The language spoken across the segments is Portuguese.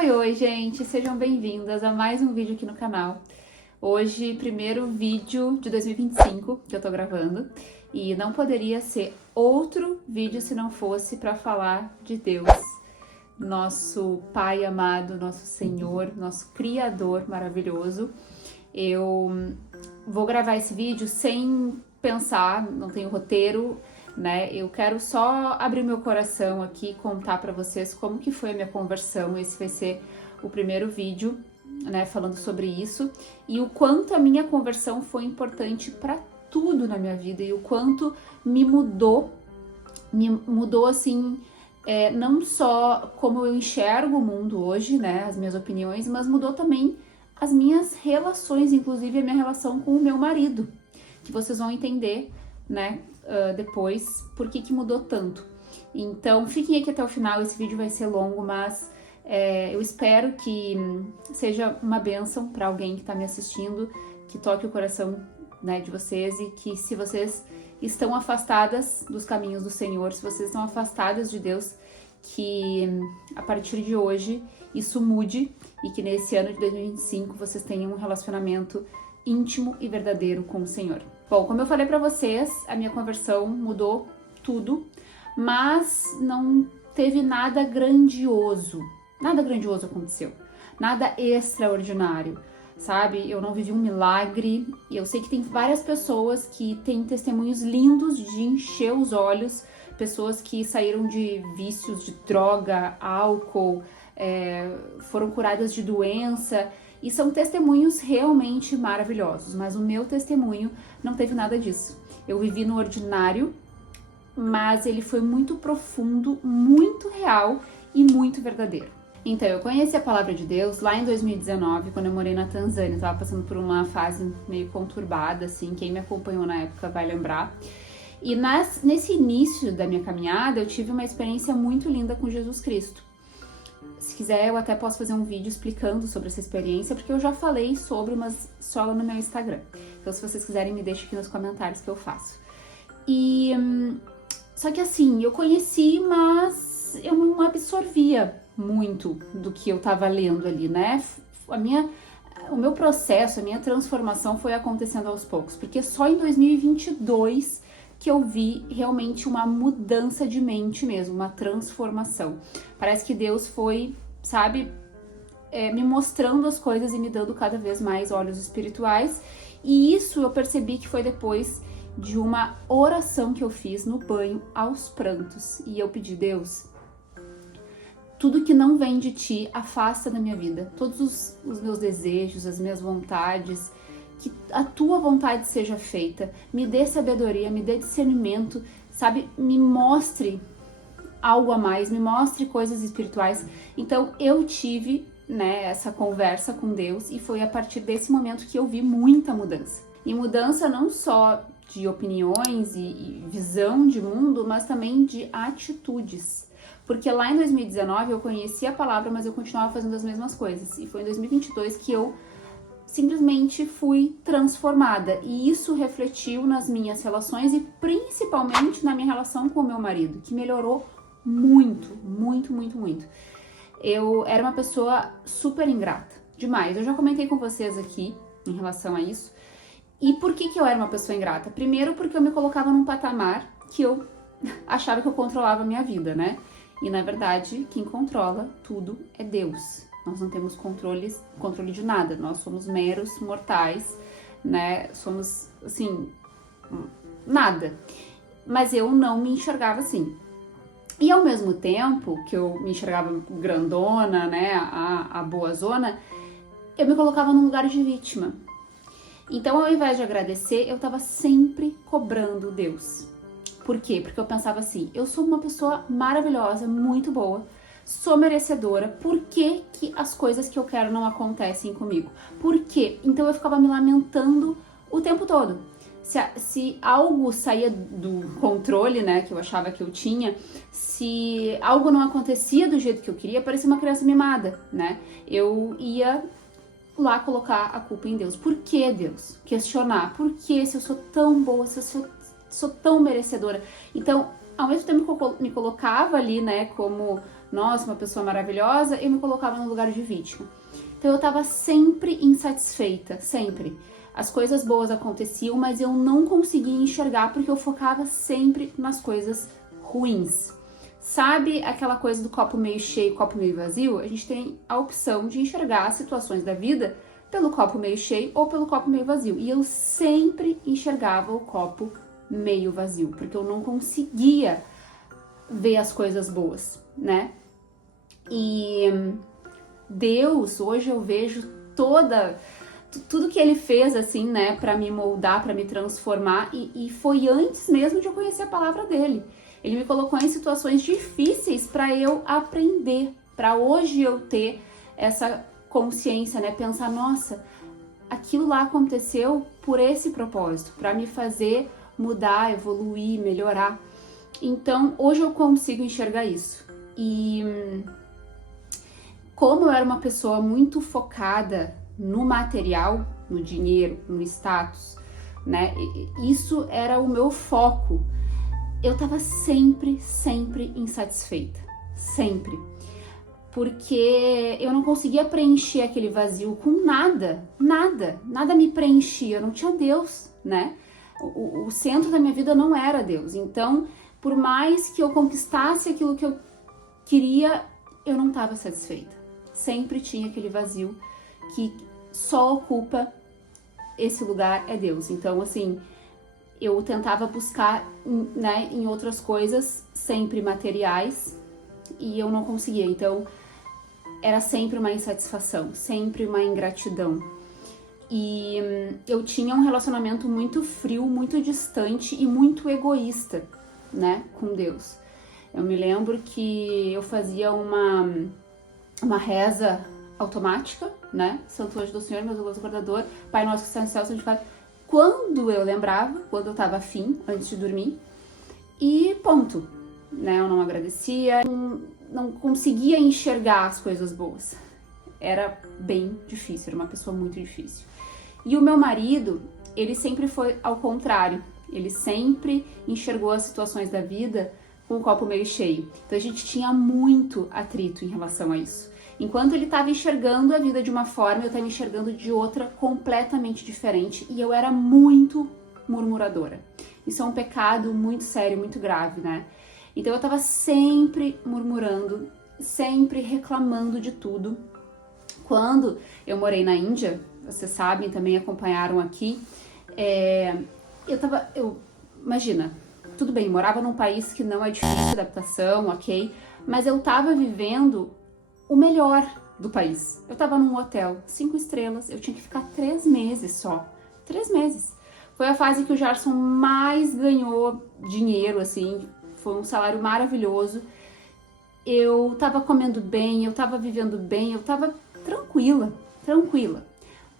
Oi, gente! Sejam bem-vindas a mais um vídeo aqui no canal. Hoje, primeiro vídeo de 2025 que eu tô gravando e não poderia ser outro vídeo se não fosse para falar de Deus, nosso Pai amado, nosso Senhor, nosso Criador maravilhoso. Eu vou gravar esse vídeo sem pensar, não tenho roteiro, né? Eu quero só abrir meu coração aqui e contar para vocês como que foi a minha conversão. Esse vai ser o primeiro vídeo, né, falando sobre isso e o quanto a minha conversão foi importante para tudo na minha vida e o quanto me mudou assim, não só como eu enxergo o mundo hoje, né, as minhas opiniões, mas mudou também as minhas relações, inclusive a minha relação com o meu marido, que vocês vão entender, né, depois por que mudou tanto. Então fiquem aqui até o final, esse vídeo vai ser longo, mas eu espero que seja uma bênção para alguém que está me assistindo, que toque o coração, né, de vocês, e que se vocês estão afastadas dos caminhos do Senhor, se vocês estão afastadas de Deus, que a partir de hoje isso mude e que nesse ano de 2025 vocês tenham um relacionamento íntimo e verdadeiro com o Senhor. Bom, como eu falei pra vocês, a minha conversão mudou tudo, mas não teve nada grandioso. Nada grandioso aconteceu. Nada extraordinário, sabe? Eu não vivi um milagre. E eu sei que tem várias pessoas que têm testemunhos lindos de encher os olhos. Pessoas que saíram de vícios de droga, álcool, foram curadas de doença. E são testemunhos realmente maravilhosos, mas o meu testemunho não teve nada disso. Eu vivi no ordinário, mas ele foi muito profundo, muito real e muito verdadeiro. Então, eu conheci a palavra de Deus lá em 2019, quando eu morei na Tanzânia. Eu tava passando por uma fase meio conturbada, assim, quem me acompanhou na época vai lembrar. E nesse início da minha caminhada, eu tive uma experiência muito linda com Jesus Cristo. Se quiser, eu até posso fazer um vídeo explicando sobre essa experiência, porque eu já falei sobre, mas só no meu Instagram. Então, se vocês quiserem, me deixem aqui nos comentários que eu faço. Só que assim, eu conheci, mas eu não absorvia muito do que eu tava lendo ali, né? O meu processo, a minha transformação foi acontecendo aos poucos, porque só em 2022 que eu vi realmente uma mudança de mente mesmo, uma transformação. Parece que Deus foi, sabe, me mostrando as coisas e me dando cada vez mais olhos espirituais. E isso eu percebi que foi depois de uma oração que eu fiz no banho aos prantos. E eu pedi: Deus, tudo que não vem de ti, afasta da minha vida. Todos os meus desejos, as minhas vontades, que a tua vontade seja feita. Me dê sabedoria, me dê discernimento, sabe? Me mostre algo a mais, me mostre coisas espirituais. Então eu tive, né, essa conversa com Deus e foi a partir desse momento que eu vi muita mudança. E mudança não só de opiniões e visão de mundo, mas também de atitudes. Porque lá em 2019 eu conheci a palavra, mas eu continuava fazendo as mesmas coisas. E foi em 2022 que eu simplesmente fui transformada. E isso refletiu nas minhas relações e principalmente na minha relação com o meu marido, que melhorou muito, muito, muito, muito. Eu era uma pessoa super ingrata, demais. Eu já comentei com vocês aqui em relação a isso. E por que eu era uma pessoa ingrata? Primeiro porque eu me colocava num patamar que eu achava que eu controlava a minha vida, né? E na verdade, quem controla tudo é Deus. Nós não temos controle de nada, nós somos meros mortais, né? Somos, assim, nada. Mas eu não me enxergava assim. E ao mesmo tempo que eu me enxergava grandona, né, a boazona, eu me colocava num lugar de vítima. Então, ao invés de agradecer, eu tava sempre cobrando Deus. Por quê? Porque eu pensava assim: eu sou uma pessoa maravilhosa, muito boa, sou merecedora, por que as coisas que eu quero não acontecem comigo? Por quê? Então eu ficava me lamentando o tempo todo. Se algo saía do controle, né, que eu achava que eu tinha, se algo não acontecia do jeito que eu queria, parecia uma criança mimada, né? Eu ia lá colocar a culpa em Deus. Por que Deus? Questionar. Por que, se eu sou tão boa, se eu sou tão merecedora? Então, ao mesmo tempo que eu me colocava ali, né, como nossa, uma pessoa maravilhosa, eu me colocava no lugar de vítima. Então eu estava sempre insatisfeita, sempre. As coisas boas aconteciam, mas eu não conseguia enxergar porque eu focava sempre nas coisas ruins. Sabe aquela coisa do copo meio cheio, copo meio vazio? A gente tem a opção de enxergar as situações da vida pelo copo meio cheio ou pelo copo meio vazio. E eu sempre enxergava o copo meio vazio, porque eu não conseguia ver as coisas boas, né? E Deus, hoje eu vejo tudo que ele fez, assim, né, para me moldar, para me transformar, e foi antes mesmo de eu conhecer a palavra dele. Ele me colocou em situações difíceis para eu aprender, para hoje eu ter essa consciência, né, pensar, nossa, aquilo lá aconteceu por esse propósito, para me fazer mudar, evoluir, melhorar. Então, hoje eu consigo enxergar isso. E como eu era uma pessoa muito focada no material, no dinheiro, no status, né? Isso era o meu foco. Eu tava sempre insatisfeita. Sempre. Porque eu não conseguia preencher aquele vazio com nada. Nada me preenchia. Eu não tinha Deus, né? O centro da minha vida não era Deus. Então, por mais que eu conquistasse aquilo que eu queria, eu não estava satisfeita. Sempre tinha aquele vazio que só ocupa esse lugar é Deus. Então, assim, eu tentava buscar, né, em outras coisas, sempre materiais, e eu não conseguia. Então, era sempre uma insatisfação, sempre uma ingratidão. E eu tinha um relacionamento muito frio, muito distante e muito egoísta, né, com Deus. Eu me lembro que eu fazia uma reza automática, né? Santo Anjo do Senhor, meu zeloso guardador, Pai Nosso que está no céu, santificado. Quando eu lembrava, quando eu estava afim, antes de dormir, e ponto, né? Eu não agradecia, não conseguia enxergar as coisas boas. Era bem difícil, era uma pessoa muito difícil. E o meu marido, ele sempre foi ao contrário. Ele sempre enxergou as situações da vida com o copo meio cheio. Então a gente tinha muito atrito em relação a isso. Enquanto ele estava enxergando a vida de uma forma, eu estava enxergando de outra completamente diferente. E eu era muito murmuradora. Isso é um pecado muito sério, muito grave, né? Então eu estava sempre murmurando, sempre reclamando de tudo. Quando eu morei na Índia, vocês sabem, também acompanharam aqui, imagina, tudo bem, morava num país que não é difícil de adaptação, ok? Mas eu tava vivendo o melhor do país. Eu tava num hotel 5 estrelas, eu tinha que ficar 3 meses só. 3 meses. Foi a fase que o Gerson mais ganhou dinheiro, assim, foi um salário maravilhoso. Eu tava comendo bem, eu tava vivendo bem, eu tava tranquila.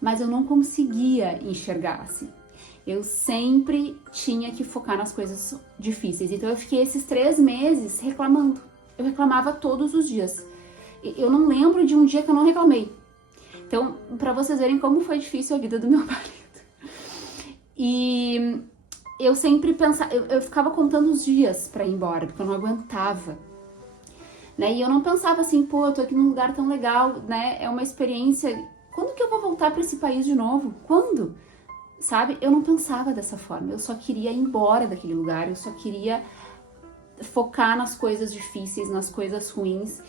Mas eu não conseguia enxergar, assim. Eu sempre tinha que focar nas coisas difíceis. Então eu fiquei esses 3 meses reclamando. Eu reclamava todos os dias. Eu não lembro de um dia que eu não reclamei. Então, pra vocês verem como foi difícil a vida do meu marido. E eu sempre pensava, eu ficava contando os dias pra ir embora, porque eu não aguentava. Né? E eu não pensava assim, pô, eu tô aqui num lugar tão legal, né? É uma experiência. Quando que eu vou voltar pra esse país de novo? Quando? Sabe? Eu não pensava dessa forma. Eu só queria ir embora daquele lugar. Eu só queria focar nas coisas difíceis, nas coisas ruins.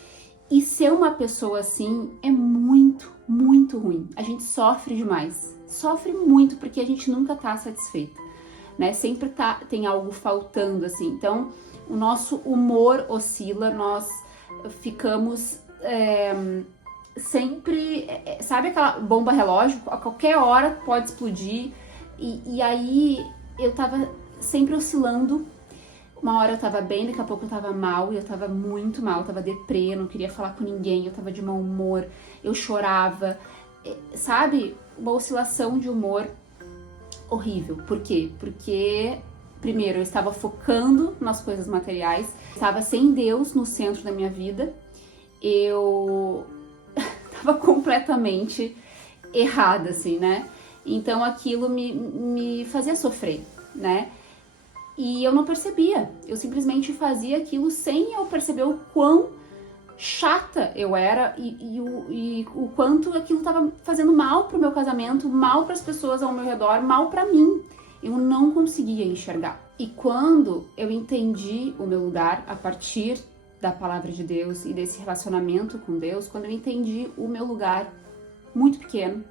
E ser uma pessoa assim é muito ruim. A gente sofre demais. Sofre muito porque a gente nunca tá satisfeita, né? Sempre tem algo faltando, assim. Então, o nosso humor oscila, nós ficamos sempre... sabe aquela bomba relógio? A qualquer hora pode explodir. E aí eu tava sempre oscilando. Uma hora eu tava bem, daqui a pouco eu tava mal, e eu tava muito mal, eu tava deprê, não queria falar com ninguém, eu tava de mau humor, eu chorava, sabe? Uma oscilação de humor horrível. Por quê? Porque, primeiro, eu estava focando nas coisas materiais, estava sem Deus no centro da minha vida, eu tava completamente errada, assim, né? Então aquilo me fazia sofrer, né? E eu não percebia, eu simplesmente fazia aquilo sem eu perceber o quão chata eu era e o quanto aquilo estava fazendo mal pro meu casamento, mal para as pessoas ao meu redor, mal para mim. Eu não conseguia enxergar. E quando eu entendi o meu lugar a partir da palavra de Deus e desse relacionamento com Deus, quando eu entendi o meu lugar muito pequeno,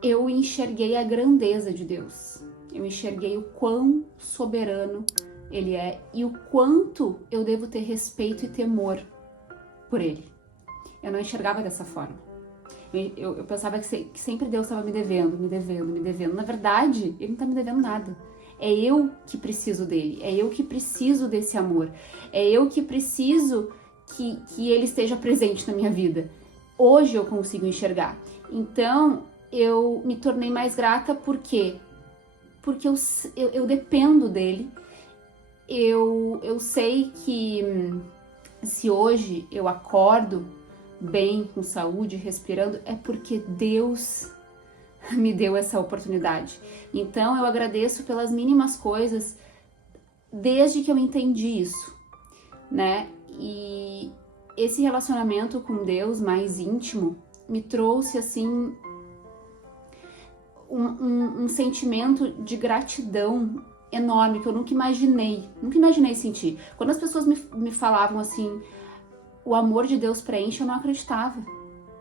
eu enxerguei a grandeza de Deus. Eu enxerguei o quão soberano Ele é e o quanto eu devo ter respeito e temor por Ele. Eu não enxergava dessa forma. Eu pensava que sempre Deus estava me devendo. Na verdade, Ele não está me devendo nada. É eu que preciso dele, é eu que preciso desse amor, é eu que preciso que Ele esteja presente na minha vida. Hoje eu consigo enxergar. Então, eu me tornei mais grata por quê? Porque eu dependo dele. Eu sei que se hoje eu acordo bem, com saúde, respirando, é porque Deus me deu essa oportunidade. Então eu agradeço pelas mínimas coisas desde que eu entendi isso, né? E esse relacionamento com Deus mais íntimo me trouxe assim um sentimento de gratidão enorme que eu nunca imaginei sentir. Quando as pessoas me falavam assim, o amor de Deus preenche, eu não acreditava.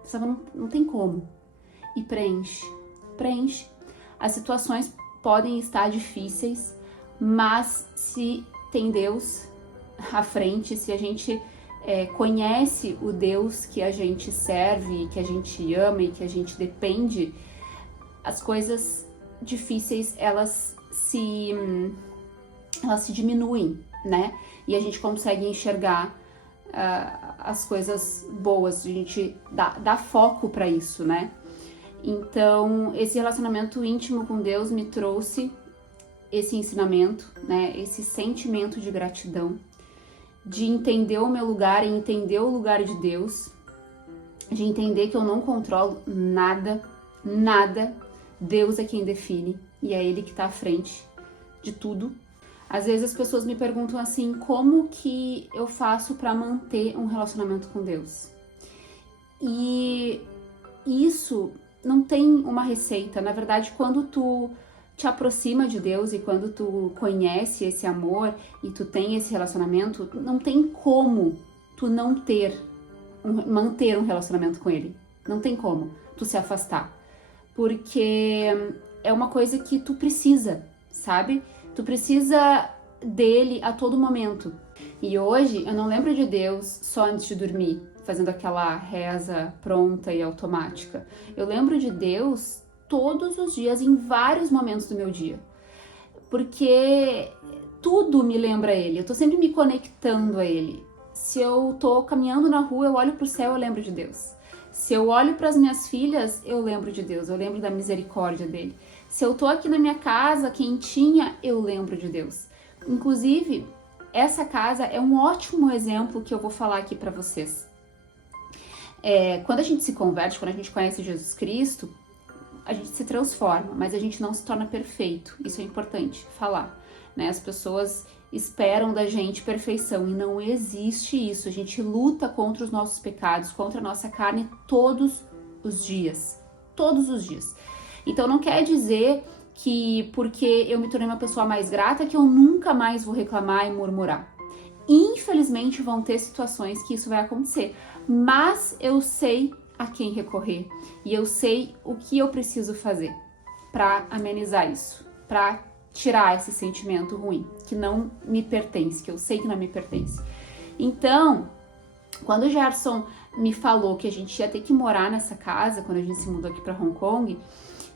Pensava, não tem como. E preenche. As situações podem estar difíceis, mas se tem Deus à frente, se a gente conhece o Deus que a gente serve, que a gente ama e que a gente depende, as coisas difíceis, elas se diminuem, né? E a gente consegue enxergar as coisas boas, a gente dá foco para isso, né? Então, esse relacionamento íntimo com Deus me trouxe esse ensinamento, né? Esse sentimento de gratidão, de entender o meu lugar e entender o lugar de Deus, de entender que eu não controlo nada. Deus é quem define e é Ele que está à frente de tudo. Às vezes as pessoas me perguntam assim, como que eu faço para manter um relacionamento com Deus? E isso não tem uma receita. Na verdade, quando tu te aproxima de Deus e quando tu conhece esse amor e tu tem esse relacionamento, não tem como tu não manter um relacionamento com Ele. Não tem como tu se afastar. Porque é uma coisa que tu precisa, sabe? Tu precisa dele a todo momento. E hoje eu não lembro de Deus só antes de dormir, fazendo aquela reza pronta e automática. Eu lembro de Deus todos os dias, em vários momentos do meu dia. Porque tudo me lembra Ele, eu tô sempre me conectando a Ele. Se eu tô caminhando na rua, eu olho pro céu, eu lembro de Deus. Se eu olho para as minhas filhas, eu lembro de Deus, eu lembro da misericórdia dele. Se eu tô aqui na minha casa, quentinha, eu lembro de Deus. Inclusive, essa casa é um ótimo exemplo que eu vou falar aqui para vocês. Quando a gente se converte, quando a gente conhece Jesus Cristo, a gente se transforma, mas a gente não se torna perfeito. Isso é importante falar, né? As pessoas esperam da gente perfeição e não existe isso. A gente luta contra os nossos pecados, contra a nossa carne todos os dias. Então não quer dizer que porque eu me tornei uma pessoa mais grata que eu nunca mais vou reclamar e murmurar. Infelizmente vão ter situações que isso vai acontecer, mas eu sei a quem recorrer e eu sei o que eu preciso fazer para amenizar isso, para tirar esse sentimento ruim, que não me pertence, que eu sei que não me pertence. Então, quando o Gerson me falou que a gente ia ter que morar nessa casa, quando a gente se mudou aqui para Hong Kong,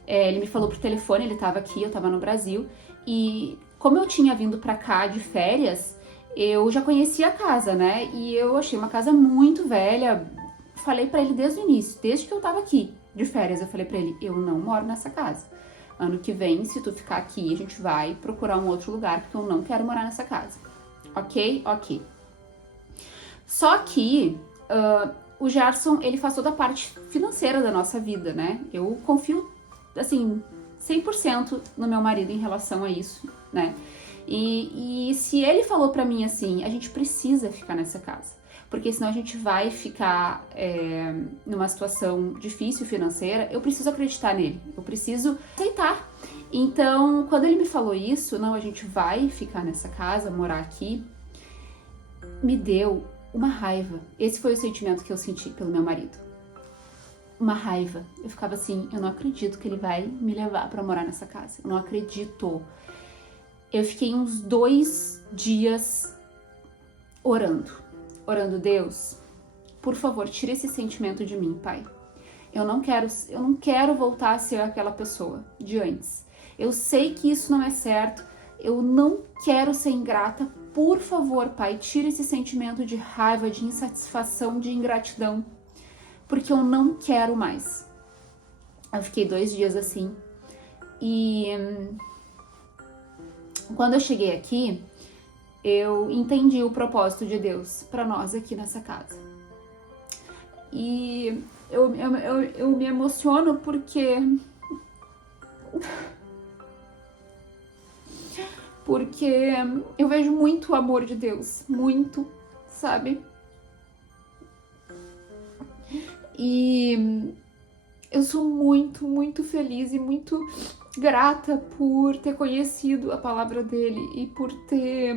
ele me falou por telefone, ele estava aqui, eu estava no Brasil, e como eu tinha vindo para cá de férias, eu já conhecia a casa, né? E eu achei uma casa muito velha. Falei para ele desde o início, desde que eu estava aqui de férias, eu falei para ele, eu não moro nessa casa. Ano que vem, se tu ficar aqui, a gente vai procurar um outro lugar, porque eu não quero morar nessa casa. Ok? Ok. Só que o Gerson, ele faz toda a parte financeira da nossa vida, né? Eu confio, assim, 100% no meu marido em relação a isso, né? E se ele falou pra mim assim, a gente precisa ficar nessa casa. porque senão a gente vai ficar numa situação difícil financeira. Eu preciso acreditar nele, eu preciso aceitar. Então, quando ele me falou isso, não, a gente vai ficar nessa casa, morar aqui, me deu uma raiva. Esse foi o sentimento que eu senti pelo meu marido. Uma raiva. Eu ficava assim, eu não acredito que ele vai me levar pra morar nessa casa. Eu não acredito. Eu fiquei uns 2 dias orando. Deus, por favor, tira esse sentimento de mim, Pai. Eu não quero voltar a ser aquela pessoa de antes. Eu sei que isso não é certo. Eu não quero ser ingrata. Por favor, Pai, tira esse sentimento de raiva, de insatisfação, de ingratidão, porque eu não quero mais. Eu fiquei 2 dias assim. E quando eu cheguei aqui, eu entendi o propósito de Deus para nós aqui nessa casa. E eu me emociono porque eu vejo muito o amor de Deus, muito, sabe? E eu sou muito, muito feliz e muito grata por ter conhecido a palavra dele e por ter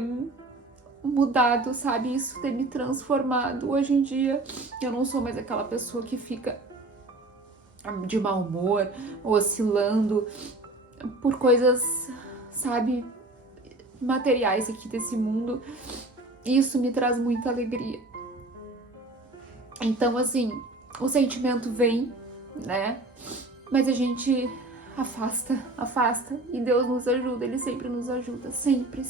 mudado, sabe? Isso ter me transformado. Hoje em dia, eu não sou mais aquela pessoa que fica de mau humor, oscilando por coisas, sabe, materiais aqui desse mundo. Isso me traz muita alegria. Então, assim, o sentimento vem, né? Mas a gente afasta. E Deus nos ajuda, Ele sempre nos ajuda. Sempre.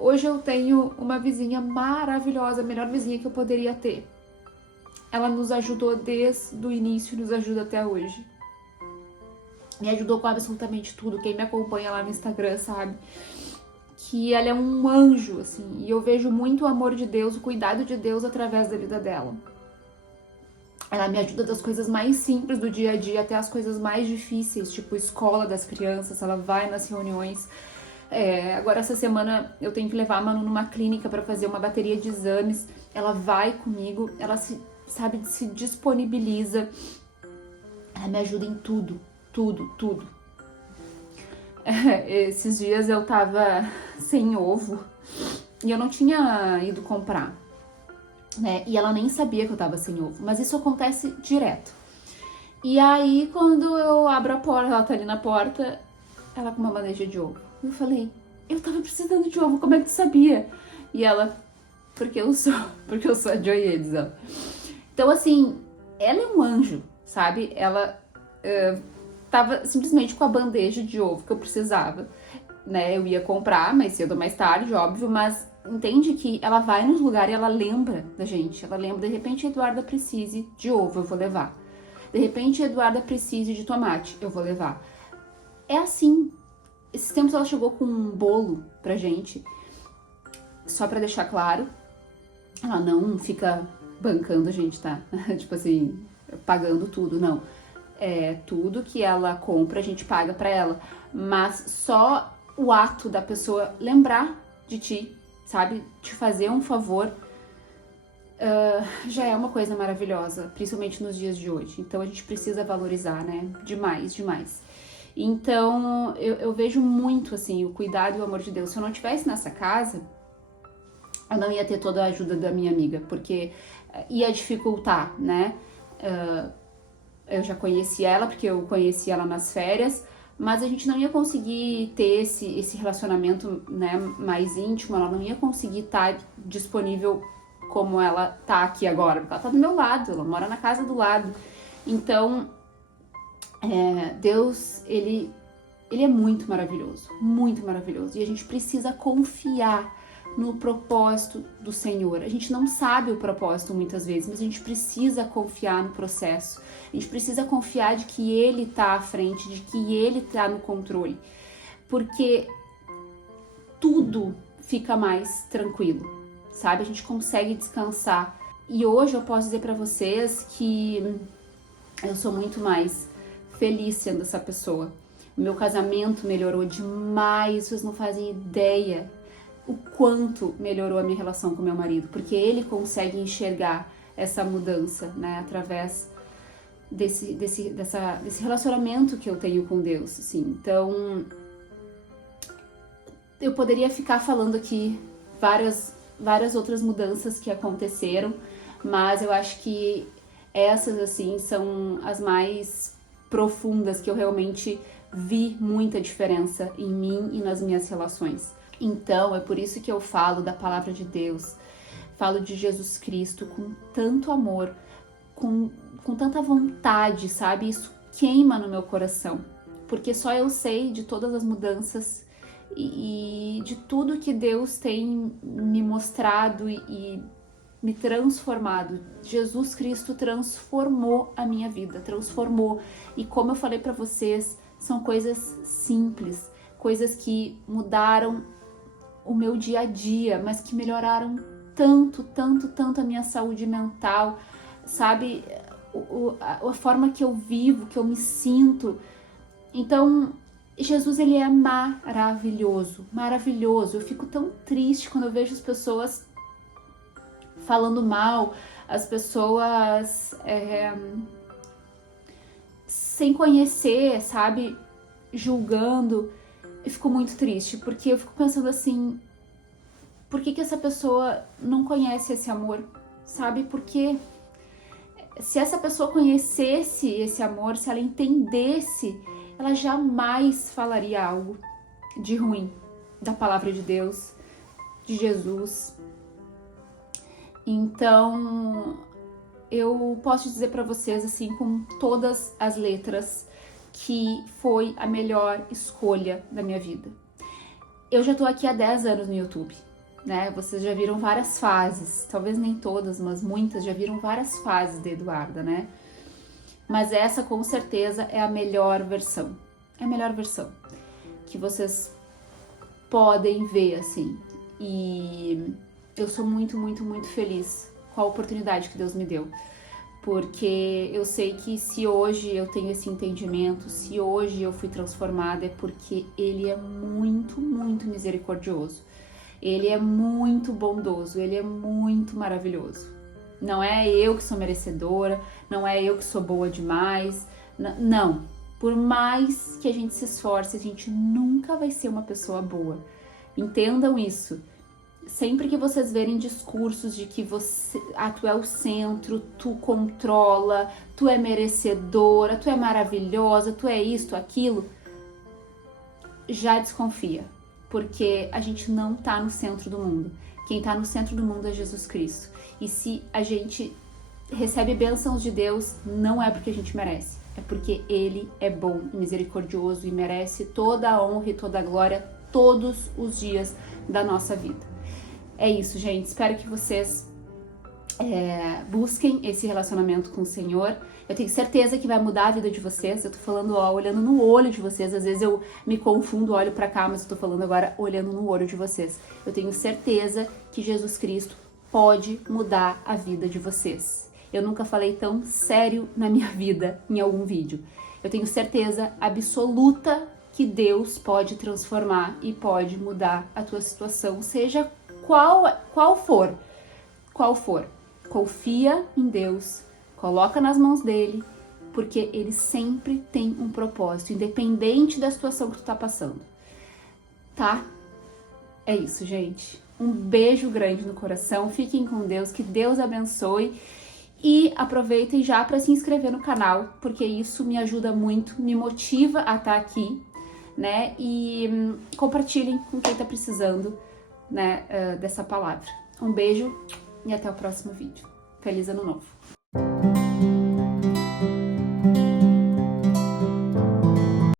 Hoje eu tenho uma vizinha maravilhosa, a melhor vizinha que eu poderia ter. Ela nos ajudou desde o início, nos ajuda até hoje. Me ajudou com absolutamente tudo. Quem me acompanha lá no Instagram sabe que ela é um anjo, assim. E eu vejo muito o amor de Deus, o cuidado de Deus através da vida dela. Ela me ajuda das coisas mais simples do dia a dia até as coisas mais difíceis, tipo escola das crianças. Ela vai nas reuniões. Agora essa semana eu tenho que levar a Manu numa clínica para fazer uma bateria de exames. Ela vai comigo, ela se disponibiliza. Ela me ajuda em tudo. Esses dias eu tava sem ovo e eu não tinha ido comprar, né? E ela nem sabia que eu tava sem ovo, mas isso acontece direto. E aí, quando eu abro a porta, ela tá ali na porta, ela com uma bandeja de ovo. Eu falei, eu tava precisando de ovo, como é que tu sabia? E ela, porque eu sou a Joyedes, ó. Então, assim, ela é um anjo, sabe? Ela tava simplesmente com a bandeja de ovo que eu precisava, né? Eu ia comprar mais cedo ou mais tarde, óbvio, mas entende que ela vai nos lugares e ela lembra da gente. Ela lembra, de repente, a Eduarda precise de ovo, eu vou levar. De repente, a Eduarda precise de tomate, eu vou levar. É assim. Esses tempos ela chegou com um bolo pra gente, só pra deixar claro, ela não fica bancando a gente, tá? Tipo assim, pagando tudo, não. Tudo que ela compra a gente paga pra ela, mas só o ato da pessoa lembrar de ti, sabe? Te fazer um favor, já é uma coisa maravilhosa, principalmente nos dias de hoje. Então a gente precisa valorizar, né? Demais. Então eu vejo muito assim o cuidado e o amor de Deus. Se eu não estivesse nessa casa, eu não ia ter toda a ajuda da minha amiga, porque ia dificultar, né? Eu já conhecia ela, porque eu conheci ela nas férias, mas a gente não ia conseguir ter esse relacionamento, né, mais íntimo. Ela não ia conseguir estar disponível como ela tá aqui agora, porque ela tá do meu lado, ela mora na casa do lado. Então, Deus, ele é muito maravilhoso, e a gente precisa confiar no propósito do Senhor. A gente não sabe o propósito muitas vezes, mas a gente precisa confiar no processo. A gente precisa confiar de que Ele tá à frente, de que Ele tá no controle. Porque tudo fica mais tranquilo, sabe? A gente consegue descansar. E hoje eu posso dizer pra vocês que eu sou muito mais feliz sendo essa pessoa. O meu casamento melhorou demais, vocês não fazem ideia. o quanto melhorou a minha relação com meu marido, porque ele consegue enxergar essa mudança, né, através desse relacionamento que eu tenho com Deus, assim. Então, eu poderia ficar falando aqui várias outras mudanças que aconteceram, mas eu acho que essas, assim, são as mais profundas, que eu realmente vi muita diferença em mim e nas minhas relações. Então, é por isso que eu falo da palavra de Deus, falo de Jesus Cristo com tanto amor, com tanta vontade, sabe? Isso queima no meu coração, porque só eu sei de todas as mudanças e de tudo que Deus tem me mostrado e me transformado. Jesus Cristo transformou a minha vida, transformou. E como eu falei para vocês, são coisas simples, coisas que mudaram o meu dia a dia, mas que melhoraram tanto a minha saúde mental, sabe? A forma que eu vivo, que eu me sinto. Então, Jesus, ele é maravilhoso, maravilhoso. Eu fico tão triste quando eu vejo as pessoas falando mal, as pessoas sem conhecer, sabe? Julgando. Eu fico muito triste, porque eu fico pensando assim, por que essa pessoa não conhece esse amor, sabe? Porque se essa pessoa conhecesse esse amor, se ela entendesse, ela jamais falaria algo de ruim da palavra de Deus, de Jesus. Então, eu posso dizer para vocês, assim, com todas as letras, que foi a melhor escolha da minha vida. Eu já tô aqui há 10 anos no YouTube, né? Vocês já viram várias fases, talvez nem todas, mas muitas já viram várias fases da Eduarda, né? Mas essa, com certeza, é a melhor versão. É a melhor versão que vocês podem ver, assim. E eu sou muito feliz com a oportunidade que Deus me deu. Porque eu sei que se hoje eu tenho esse entendimento, se hoje eu fui transformada, é porque Ele é muito misericordioso. Ele é muito bondoso, Ele é muito maravilhoso. Não é eu que sou merecedora, não é eu que sou boa demais, não. Por mais que a gente se esforce, a gente nunca vai ser uma pessoa boa. Entendam isso. Sempre que vocês verem discursos de que tu é o centro, tu controla, tu é merecedora, tu é maravilhosa, tu é isto, aquilo, já desconfia, porque a gente não tá no centro do mundo. Quem tá no centro do mundo é Jesus Cristo. E se a gente recebe bênçãos de Deus, não é porque a gente merece, é porque Ele é bom e misericordioso e merece toda a honra e toda a glória todos os dias da nossa vida. É isso, gente. Espero que vocês busquem esse relacionamento com o Senhor. Eu tenho certeza que vai mudar a vida de vocês. Eu tô falando, olhando no olho de vocês. Às vezes eu me confundo, olho pra cá, mas eu tô falando agora olhando no olho de vocês. Eu tenho certeza que Jesus Cristo pode mudar a vida de vocês. Eu nunca falei tão sério na minha vida em algum vídeo. Eu tenho certeza absoluta que Deus pode transformar e pode mudar a tua situação, seja qual for. Confia em Deus, coloca nas mãos dele, porque ele sempre tem um propósito, independente da situação que tu tá passando, tá? É isso, gente. Um beijo grande no coração, fiquem com Deus, que Deus abençoe e aproveitem já para se inscrever no canal, porque isso me ajuda muito, me motiva a estar aqui, né? E compartilhem com quem tá precisando, né, dessa palavra. Um beijo e até o próximo vídeo. Feliz Ano Novo!